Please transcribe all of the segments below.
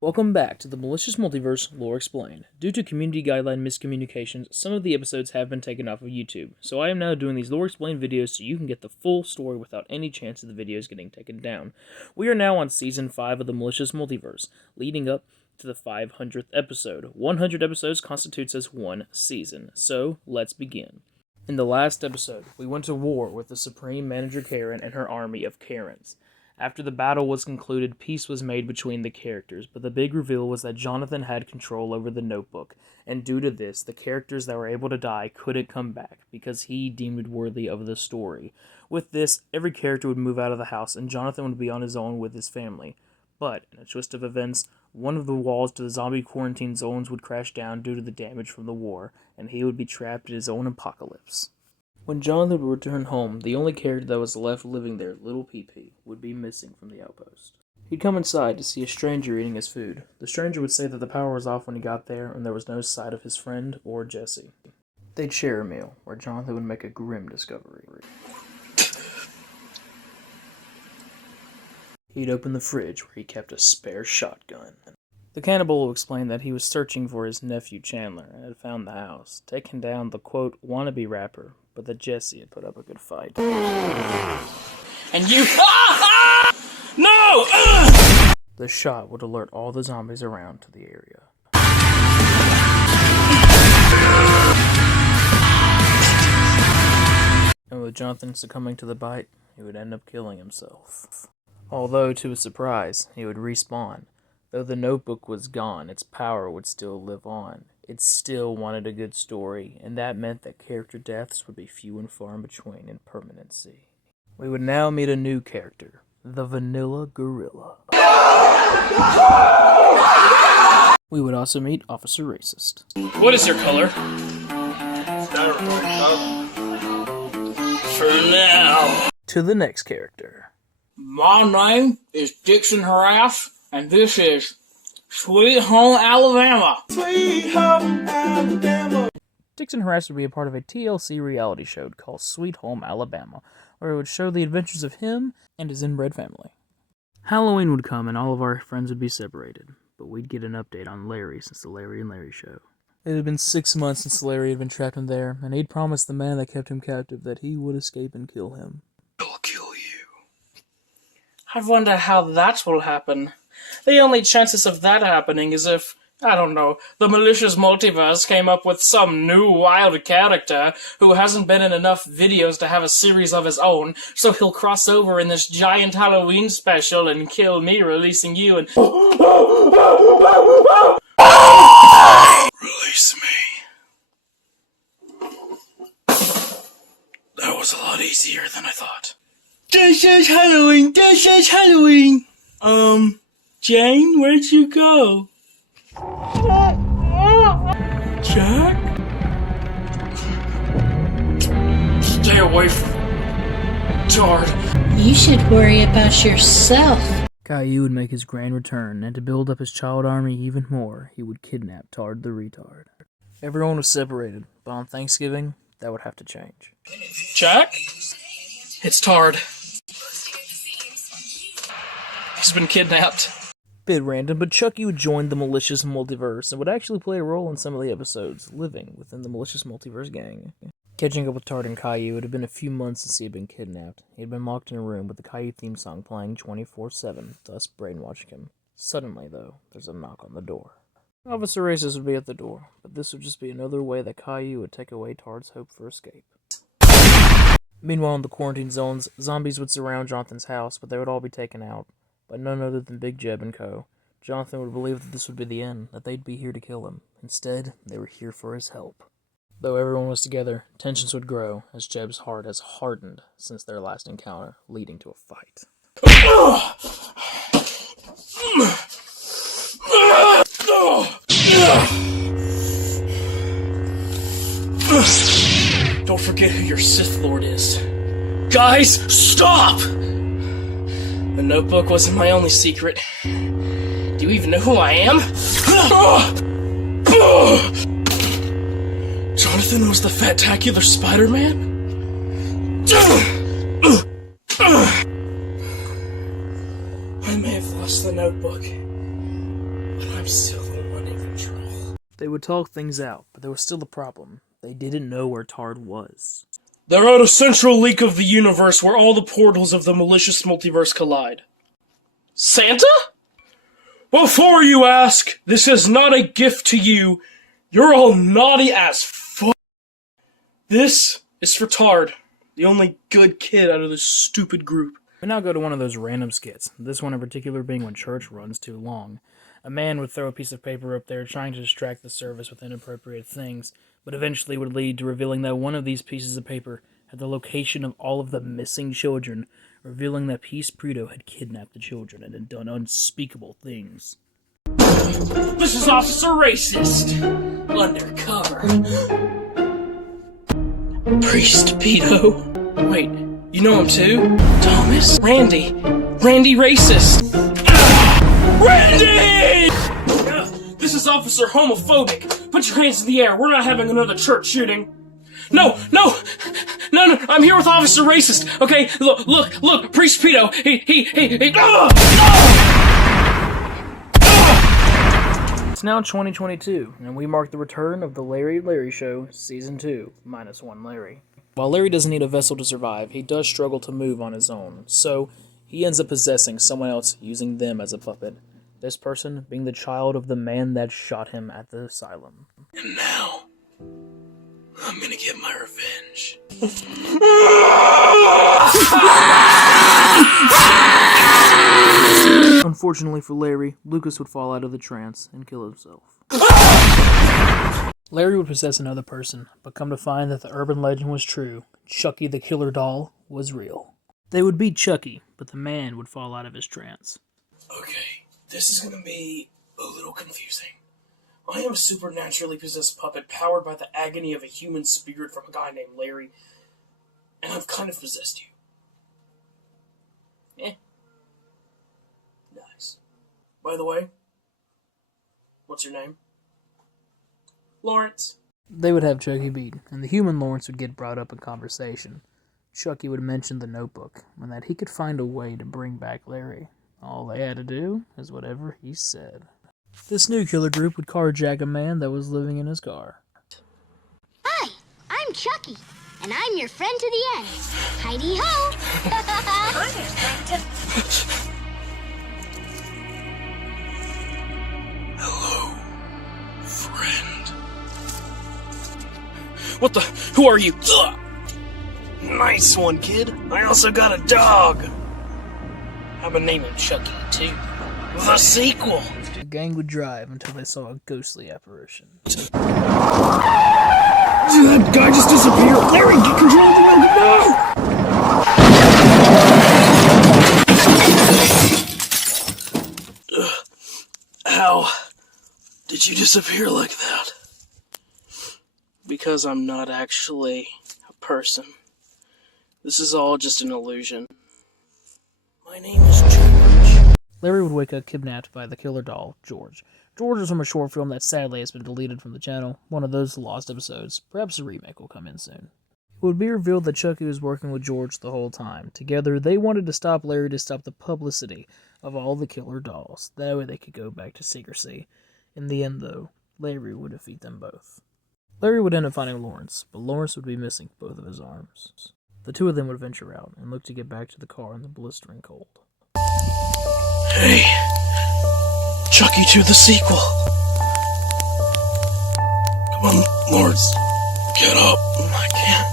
Welcome back to the Malicious Multiverse Lore Explained. Due to community guideline miscommunications, some of the episodes have been taken off of YouTube, so I am now doing these Lore Explained videos so you can get the full story without any chance of the videos getting taken down. We are now on Season 5 of the Malicious Multiverse, leading up to the 500th episode. 100 episodes constitutes as one season, so let's begin. In the last episode, we went to war with the Supreme Manager Karen and her army of Karens. After the battle was concluded, peace was made between the characters, but the big reveal was that Jonathan had control over the notebook, and due to this, the characters that were able to die couldn't come back, because he deemed it worthy of the story. With this, every character would move out of the house, and Jonathan would be on his own with his family. But, in a twist of events, one of the walls to the zombie quarantine zones would crash down due to the damage from the war, and he would be trapped in his own apocalypse. When Jonathan would return home, the only character that was left living there, Little PP, would be missing from the outpost. He'd come inside to see a stranger eating his food. The stranger would say that the power was off when he got there, and there was no sight of his friend or Jesse. They'd share a meal, where Jonathan would make a grim discovery. He'd open the fridge, where he kept a spare shotgun. The cannibal would explain that he was searching for his nephew Chandler, and had found the house, taking down the, quote, wannabe rapper, but that Jesse had put up a good fight. And you... No! The shot would alert all the zombies around to the area. And with Jonathan succumbing to the bite, he would end up killing himself. Although, to his surprise, he would respawn. Though the notebook was gone, its power would still live on. It still wanted a good story, and that meant that character deaths would be few and far in between in permanency. We would now meet a new character, the Vanilla Gorilla. We would also meet Officer Racist. What is your color? For now. To the next character. My name is Dixon Harass, and this is Sweet Home Alabama. Sweet Home Alabama. Dixon Harass would be a part of a TLC reality show called Sweet Home Alabama, where it would show the adventures of him and his inbred family. Halloween would come and all of our friends would be separated, but we'd get an update on Larry since the Larry and Larry show. It had been 6 months since Larry had been trapped in there, and he'd promised the man that kept him captive that he would escape and kill him. I'll kill you. I wonder how that will happen. The only chances of that happening is if, I don't know, the Malicious Multiverse came up with some new wild character who hasn't been in enough videos to have a series of his own, so he'll cross over in this giant Halloween special and kill me, releasing you and... Release me. That was a lot easier than I thought. This is Halloween! This is Halloween! Jane, where'd you go? Jack? Stay away from Tard. You should worry about yourself. Caillou would make his grand return, and to build up his child army even more, he would kidnap Tard the Retard. Everyone was separated, but on Thanksgiving, that would have to change. Jack? It's Tard. He's been kidnapped. Bit random, but Chucky would join the Malicious Multiverse and would actually play a role in some of the episodes, living within the Malicious Multiverse gang. Catching up with Tard and Caillou, it had been a few months since he had been kidnapped. He had been locked in a room with the Caillou theme song playing 24/7, thus brainwashing him. Suddenly, though, there's a knock on the door. Officer Racist would be at the door, but this would just be another way that Caillou would take away Tard's hope for escape. Meanwhile, in the quarantine zones, zombies would surround Jonathan's house, but they would all be taken out by none other than Big Jeb and co. Jonathan would believe that this would be the end, that they'd be here to kill him. Instead, they were here for his help. Though everyone was together, tensions would grow as Jeb's heart has hardened since their last encounter, leading to a fight. Don't forget who your Sith Lord is. Guys, stop! The notebook wasn't my only secret. Do you even know who I am? Jonathan was the fat-tacular Spider-Man? I may have lost the notebook, but I'm still the one in control. They would talk things out, but there was still a problem. They didn't know where Tard was. They're at a central leak of the universe where all the portals of the Malicious Multiverse collide. Santa? Before you ask, this is not a gift to you. You're all naughty as fuck. This is for Tard, the only good kid out of this stupid group. We now go to one of those random skits, this one in particular being when church runs too long. A man would throw a piece of paper up there trying to distract the service with inappropriate things, but eventually would lead to revealing that one of these pieces of paper had the location of all of the missing children, revealing that Peace Prudo had kidnapped the children and had done unspeakable things. This is Officer Racist! Undercover. Priest Pedo. Wait, you know him too? Thomas? Randy Racist! Randy! This is Officer Homophobic. Put your hands in the air. We're not having another church shooting. No, I'm here with Officer Racist, okay? Look, Priest Pedo, he, It's now 2022, and we mark the return of the Larry and Larry Show, Season 2, -1 Larry. While Larry doesn't need a vessel to survive, he does struggle to move on his own, so he ends up possessing someone else using them as a puppet. This person being the child of the man that shot him at the asylum. And now, I'm gonna get my revenge. Unfortunately for Larry, Lucas would fall out of the trance and kill himself. Larry would possess another person, but come to find that the urban legend was true. Chucky the killer doll was real. They would beat Chucky, but the man would fall out of his trance. Okay, this is gonna be a little confusing. I am a supernaturally possessed puppet powered by the agony of a human spirit from a guy named Larry, and I've kind of possessed you. Nice. By the way, what's your name? Lawrence. They would have Chucky beat, and the human Lawrence would get brought up in conversation. Chucky would mention the notebook, and that he could find a way to bring back Larry. All they had to do is whatever he said. This new killer group would carjack a man that was living in his car. Hi, I'm Chucky, and I'm your friend to the end. Heidi-ho! I'm your friend to... Hello, friend. What the? Who are you? Ugh. Nice one, kid. I also got a dog. I've been naming Chucky, too. The sequel. The gang would drive until they saw a ghostly apparition. That guy just disappeared. Larry, get control of the road now! How did you disappear like that? Because I'm not actually a person. This is all just an illusion. My name is George. Larry would wake up kidnapped by the killer doll, George. George is from a short film that sadly has been deleted from the channel, one of those lost episodes. Perhaps a remake will come in soon. It would be revealed that Chucky was working with George the whole time. Together, they wanted to stop Larry to stop the publicity of all the killer dolls. That way they could go back to secrecy. In the end, though, Larry would defeat them both. Larry would end up finding Lawrence, but Lawrence would be missing both of his arms. The two of them would venture out and look to get back to the car in the blistering cold. Hey, Chucky 2 the sequel. Come on, Lawrence, get up. I can't.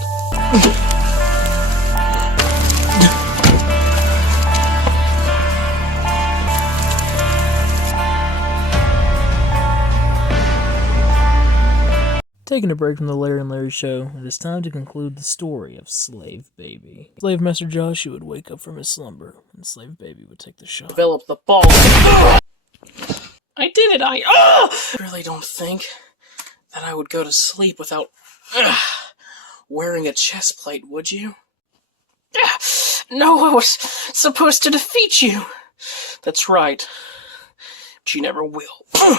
Taking a break from the Larry and Larry Show, it is time to conclude the story of Slave Baby. Slave Master Joshua would wake up from his slumber, and Slave Baby would take the shot. Develop the ball. I did it, I really don't think that I would go to sleep without wearing a chest plate, would you? No, I was supposed to defeat you. That's right. But you never will. So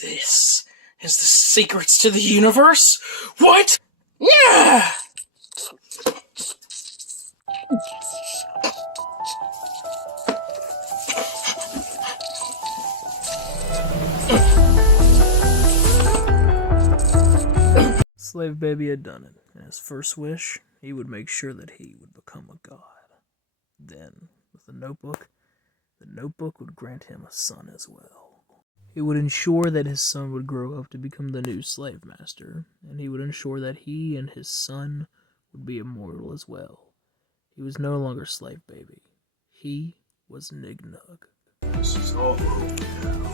this is the secrets to the universe? What? Yeah! slave baby had done it, and his first wish, he would make sure that he would become a god. Then, with the notebook would grant him a son as well. It would ensure that his son would grow up to become the new slave master, and he would ensure that he and his son would be immortal as well. He was no longer slave baby. He was Nignug. This is all over now.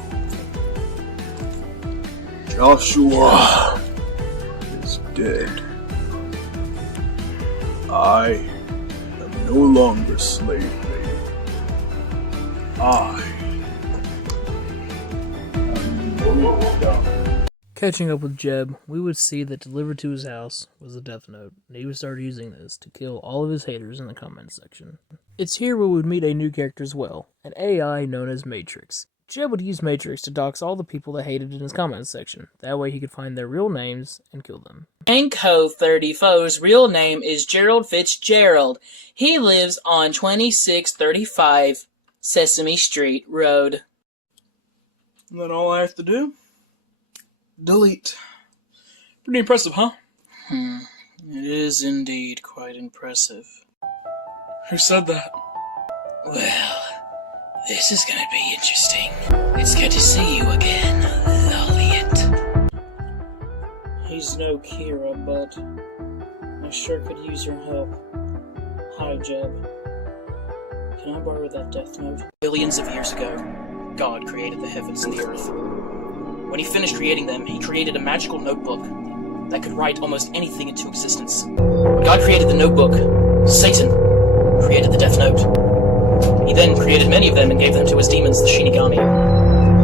Joshua is dead. I am no longer slave baby. I am immortal. Catching up with Jeb, we would see that delivered to his house was a death note, and he would start using this to kill all of his haters in the comment section. It's here we would meet a new character as well, an AI known as Matrix. Jeb would use Matrix to dox all the people that hated in his comment section. That way he could find their real names and kill them. Anko 34's real name is Gerald Fitzgerald. He lives on 2635 Sesame Street Road. And then all I have to do? Delete. Pretty impressive, huh? It is indeed quite impressive. Who said that? Well, this is gonna be interesting. It's good to see you again, Elliot. He's no Kira, but I sure could use your help. Hi, Jeb. Can I borrow that death note? Billions of years ago, God created the heavens and the earth. When he finished creating them, he created a magical notebook that could write almost anything into existence. When God created the notebook, Satan created the Death Note. He then created many of them and gave them to his demons, the Shinigami.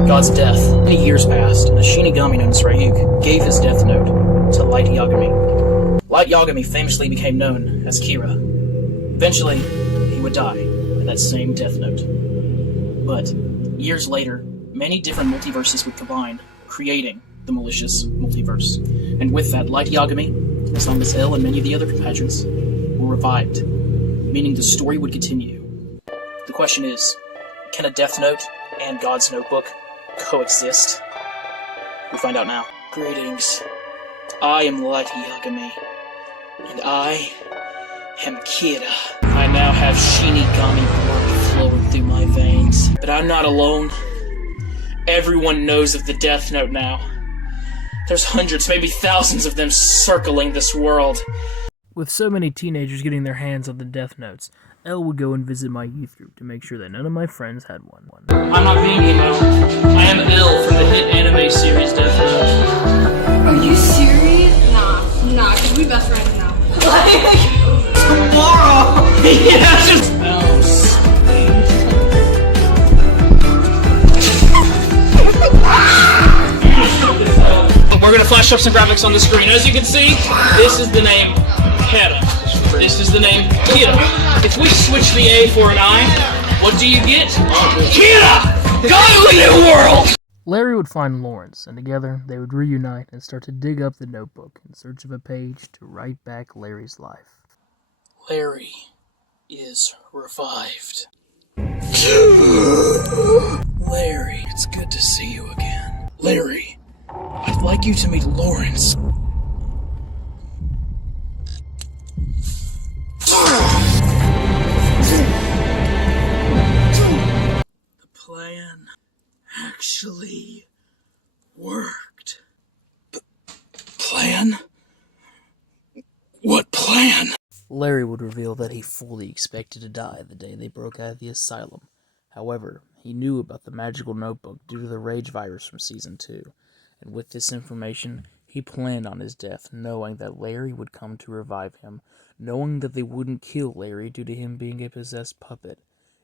God's death. Many years passed, and a Shinigami known as Ryuk gave his Death Note to Light Yagami. Light Yagami famously became known as Kira. Eventually, he would die in that same Death Note. But years later, many different multiverses would combine, creating the Malicious Multiverse. And with that, Light Yagami, as long as L and many of the other compatriots, were revived, meaning the story would continue. The question is, can a Death Note and God's Notebook coexist? We'll find out now. Greetings. I am Light Yagami, and I am Kira. I now have Shinigami blood flowing through my veins, but I'm not alone. Everyone knows of the Death Note now. There's hundreds, maybe thousands of them circling this world. With so many teenagers getting their hands on the Death Notes, Elle would go and visit my youth group to make sure that none of my friends had one. I'm not being emo. I am Elle from the hit anime series Death Note. Are you serious? Nah, cause we best friends now. Tomorrow! Yeah, just... We're gonna flash up some graphics on the screen. As you can see, this is the name Kira. This is the name Kira. If we switch the A for an I, what do you get? Kira! Go to the new world! Larry would find Lawrence, and together they would reunite and start to dig up the notebook in search of a page to write back Larry's life. Larry is revived. Larry, it's good to see you again. Larry, I'd like you to meet Lawrence. The plan actually worked. Plan? What plan? Larry would reveal that he fully expected to die the day they broke out of the asylum. However, he knew about the magical notebook due to the rage virus from Season 2, and with this information, he planned on his death, knowing that Larry would come to revive him, knowing that they wouldn't kill Larry due to him being a possessed puppet.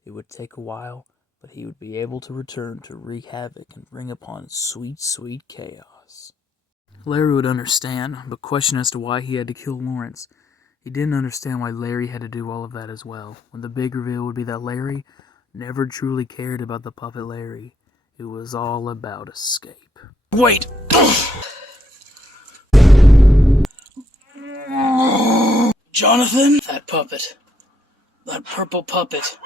It would take a while, but he would be able to return to wreak havoc and bring upon sweet, sweet chaos. Larry would understand, but question as to why he had to kill Lawrence. He didn't understand why Larry had to do all of that as well, when the big reveal would be that Larry never truly cared about the puppet Larry. It was all about escape. Wait! Jonathan? That puppet. That purple puppet.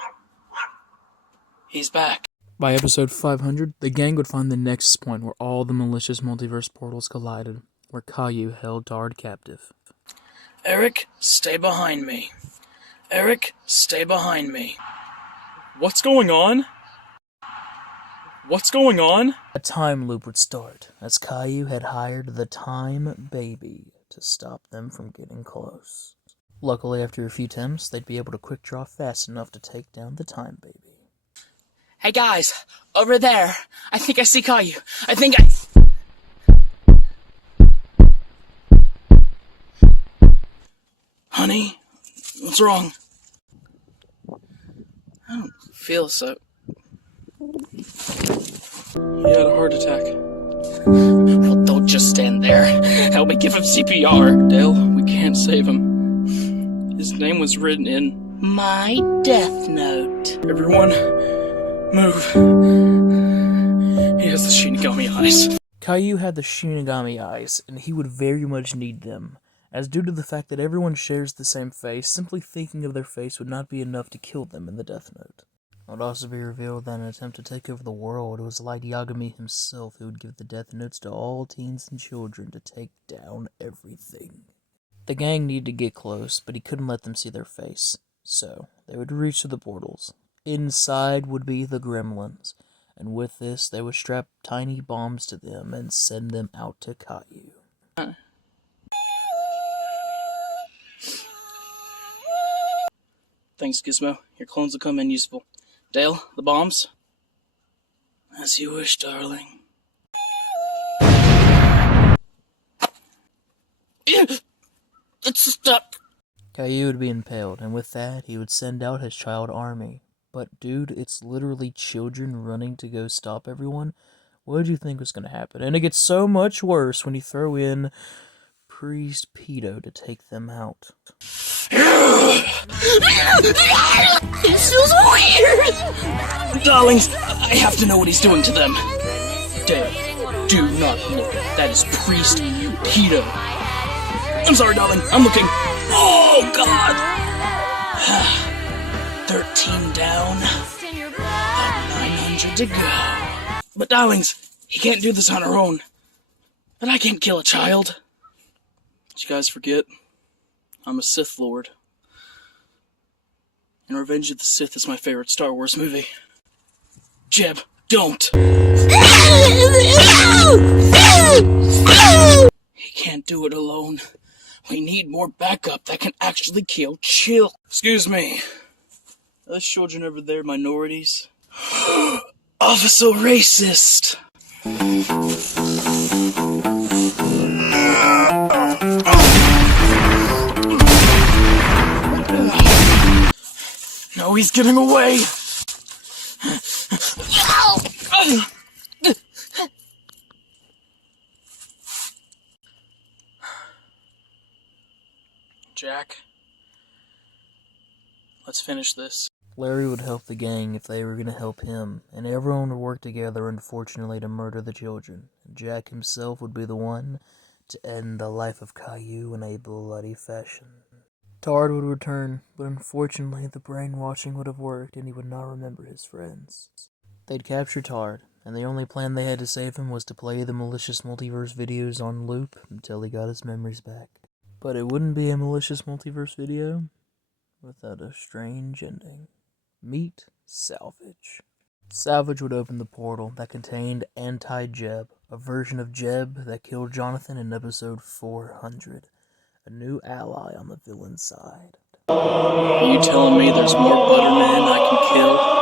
He's back. By episode 500, the gang would find the nexus point where all the Malicious Multiverse portals collided. where Caillou held Tard captive. Eric, stay behind me. Eric, stay behind me. What's going on? What's going on? A time loop would start, as Caillou had hired the Time Baby to stop them from getting close. Luckily, after a few attempts, they'd be able to quick draw fast enough to take down the Time Baby. Hey guys, over there. I think I see Caillou. Honey, what's wrong? I don't feel so... He had a heart attack. Well, don't just stand there. Help me give him CPR. Dale, we can't save him. His name was written in my death note. Everyone, move. He has the Shinigami eyes. Caillou had the Shinigami eyes, and he would very much need them, as due to the fact that everyone shares the same face, simply thinking of their face would not be enough to kill them in the Death Note. It would also be revealed that in an attempt to take over the world, it was Light Yagami himself who would give the Death Notes to all teens and children to take down everything. The gang needed to get close, but he couldn't let them see their face, so they would reach to the portals. Inside would be the gremlins, and with this they would strap tiny bombs to them and send them out to Caillou. Thanks, Gizmo. Your clones will come in useful. Dale, the bombs? As you wish, darling. It's stuck! Caillou would be impaled, and with that, he would send out his child army. But dude, it's literally children running to go stop everyone. What did you think was going to happen? And it gets so much worse when you throw in Priest Pedo to take them out. This feels weird! Darlings, I have to know what he's doing to them. Dale, do not look. That is Priest Pedo. I'm sorry, darling. I'm looking. Oh, God! 13 down. About 900 to go. But, darlings, he can't do this on our own. But I can't kill a child. Did you guys forget? I'm a Sith Lord. And Revenge of the Sith is my favorite Star Wars movie. Jeb, don't! He can't do it alone. We need more backup that can actually kill Chill. Excuse me. Are those children over there minorities? Officer racist! No, he's getting away! Jack, let's finish this. Larry would help the gang if they were going to help him, and everyone would work together, unfortunately, to murder the children. Jack himself would be the one to end the life of Caillou in a bloody fashion. Tard would return, but unfortunately the brainwashing would have worked and he would not remember his friends. They'd capture Tard, and the only plan they had to save him was to play the Malicious Multiverse videos on loop until he got his memories back. But it wouldn't be a Malicious Multiverse video without a strange ending. Meet Salvage. Salvage would open the portal that contained Anti-Jeb, a version of Jeb that killed Jonathan in episode 400. A new ally on the villain's side. Are you telling me there's more Butterman I can kill?